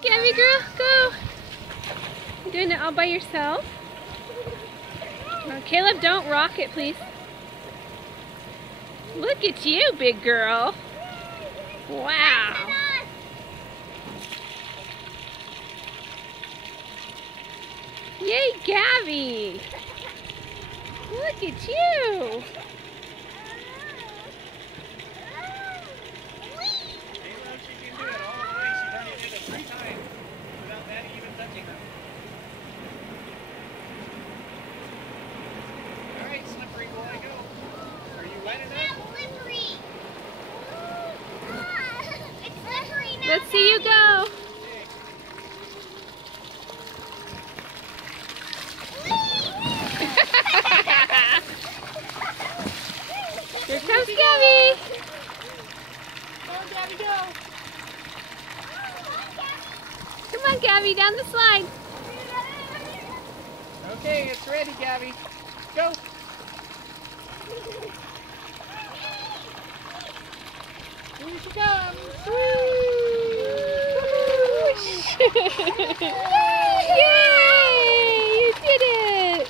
Gabby girl, go. You're doing it all by yourself? Caleb, don't rock it, please. Look at you, big girl. Wow. Yay, Gabby. Look at you. Let's see you go. Here comes Gabby. Go, Gabby, go. Come on, Gabby, down the slide. Okay, it's ready, Gabby. Go. Here she comes. Yay! You did it!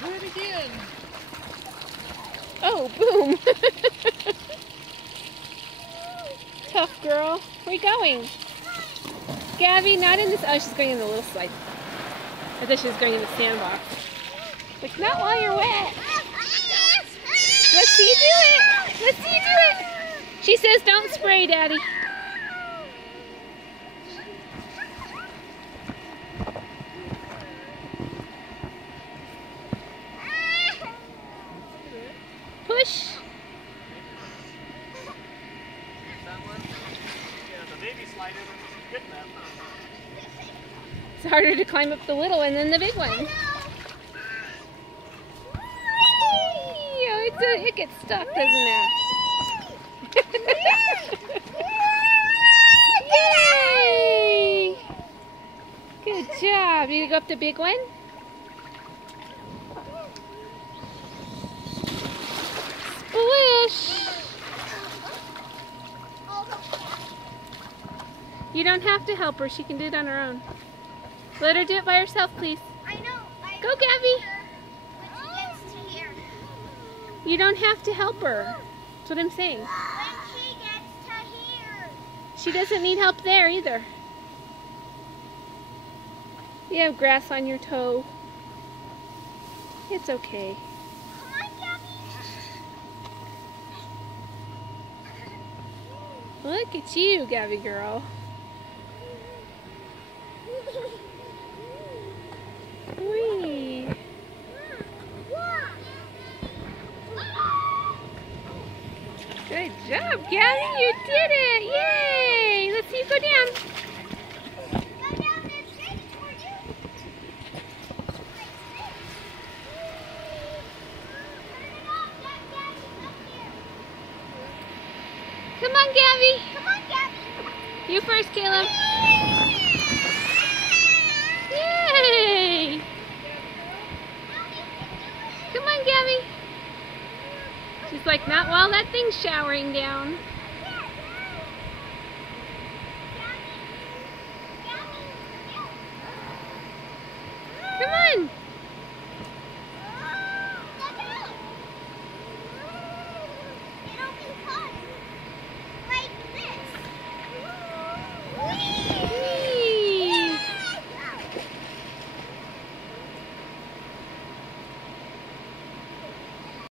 Do it again. Oh, boom! Tough girl. Where are you going? Gabby, not in this. Oh, she's going in the little slide. I thought she was going in the sandbox. Like, not while you're wet. Let's see you do it. Let's see you do it. She says don't spray, Daddy. Push. It's harder to climb up the little one than the big one. It gets stuck, doesn't it? Yay! Good job. You go up the big one? Splish! You don't have to help her. She can do it on her own. Let her do it by herself, please. I know. Go, Gabby. When she gets to here. You don't have to help her. That's what I'm saying. When she gets to here. She doesn't need help there either. You have grass on your toe. It's okay. Come on, Gabby. Look at you, Gabby girl. Whee. Good job, Gabby. You did it. Yay. Let's see you go down. Go down and take it for you. Turn it off. Gabby's up here. Come on, Gabby. Come on, Gabby. You first, Caleb. Yay. Come on, Gabby. She's like, not while that thing's showering down. Come on.